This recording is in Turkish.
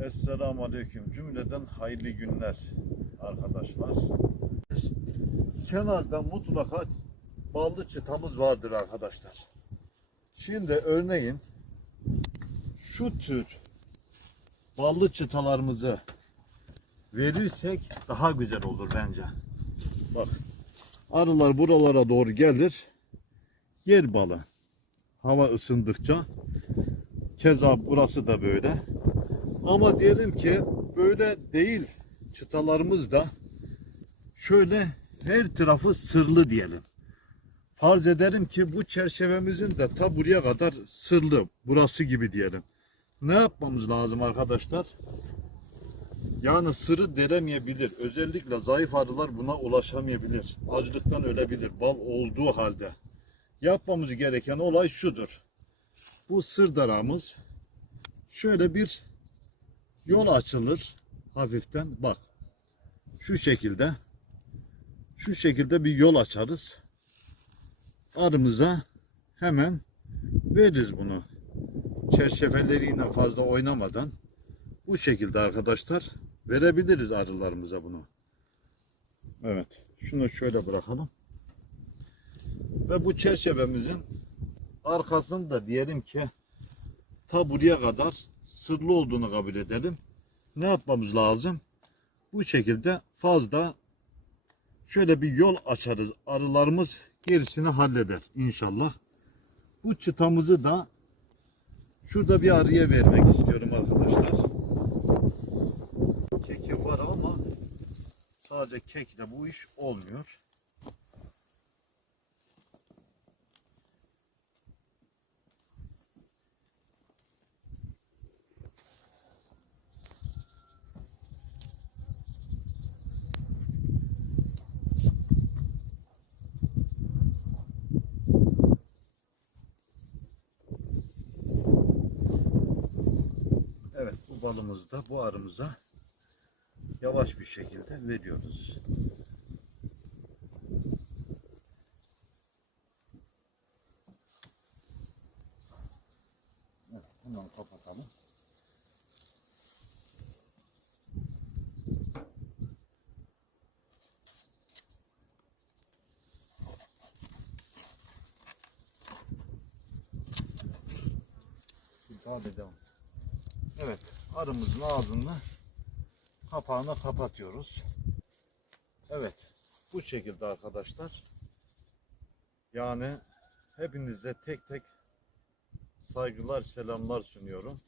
Esselamu Aleyküm. Cümleden hayırlı günler arkadaşlar. Kenarda mutlaka ballı çıtamız vardır arkadaşlar. Şimdi örneğin şu tür ballı çıtalarımızı verirsek daha güzel olur bence. Bak arılar buralara doğru gelir. Yer balı. Hava ısındıkça keza burası da böyle. Ama diyelim ki böyle değil çıtalarımız da şöyle her tarafı sırlı diyelim. Farz edelim ki bu çerçevemizin de ta buraya kadar sırlı. Burası gibi diyelim. Ne yapmamız lazım arkadaşlar? Yani sırrı deremeyebilir. Özellikle zayıf arılar buna ulaşamayabilir. Açlıktan ölebilir. Bal olduğu halde. Yapmamız gereken olay şudur. Bu sır daramız şöyle bir yol açılır hafiften. Bak. Şu şekilde şu şekilde bir yol açarız. Arımıza hemen veririz bunu. Çerçeveleriyle fazla oynamadan bu şekilde arkadaşlar verebiliriz arılarımıza bunu. Evet. Şunu şöyle bırakalım. Ve bu çerçevemizin arkasını da diyelim ki ta buraya kadar sırlı olduğunu kabul edelim. Ne yapmamız lazım? Bu şekilde fazla şöyle bir yol açarız. Arılarımız gerisini halleder inşallah. Bu çıtamızı da şurada bir arıya vermek istiyorum arkadaşlar. Kekim var ama sadece kekle bu iş olmuyor. Evet bu balımızı da bu arımıza yavaş bir şekilde veriyoruz. Evet, hemen kapatalım. Devam edelim. Evet, arımızın ağzını kapağını kapatıyoruz. Evet, bu şekilde arkadaşlar. Yani hepinize tek tek saygılar, selamlar sunuyorum.